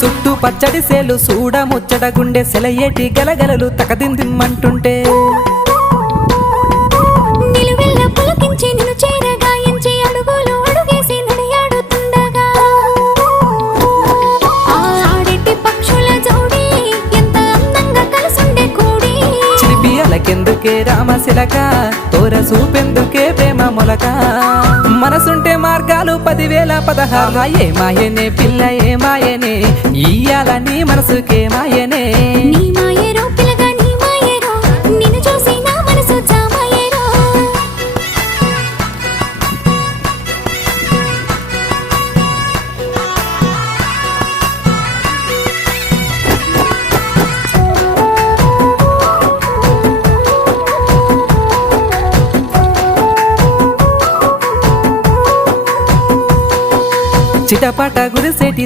చుట్టూ పచ్చడి సేలు సూడ ముచ్చట గుండె సెలయేటి గలగలలు తకదిందిమ్మంటుంటే నిలువెల్ల పులకించి నిన్ను చేరగాయించి అడుగులు అడుగేసి నడియాడుతుండగా ఆడెట్టి పక్షుల జోడి ఎంత అందంగా కలుసుండే కూడి చిలిపి అలకెందుకే రామశిలక తోర సూపెందుకే ప్రేమ మొలక మనసుంటే మార్గాలు 10,016 ఏ మాయనే పిల్ల ఏ మాయనే ఇయ్యాల నీ మనసుకే మాయనే నీ మాయేరో పిల్లగా నీ మాయేరో నిన్ను చూసి నా మనసు జామాయేరో చిటపట గురిసేటి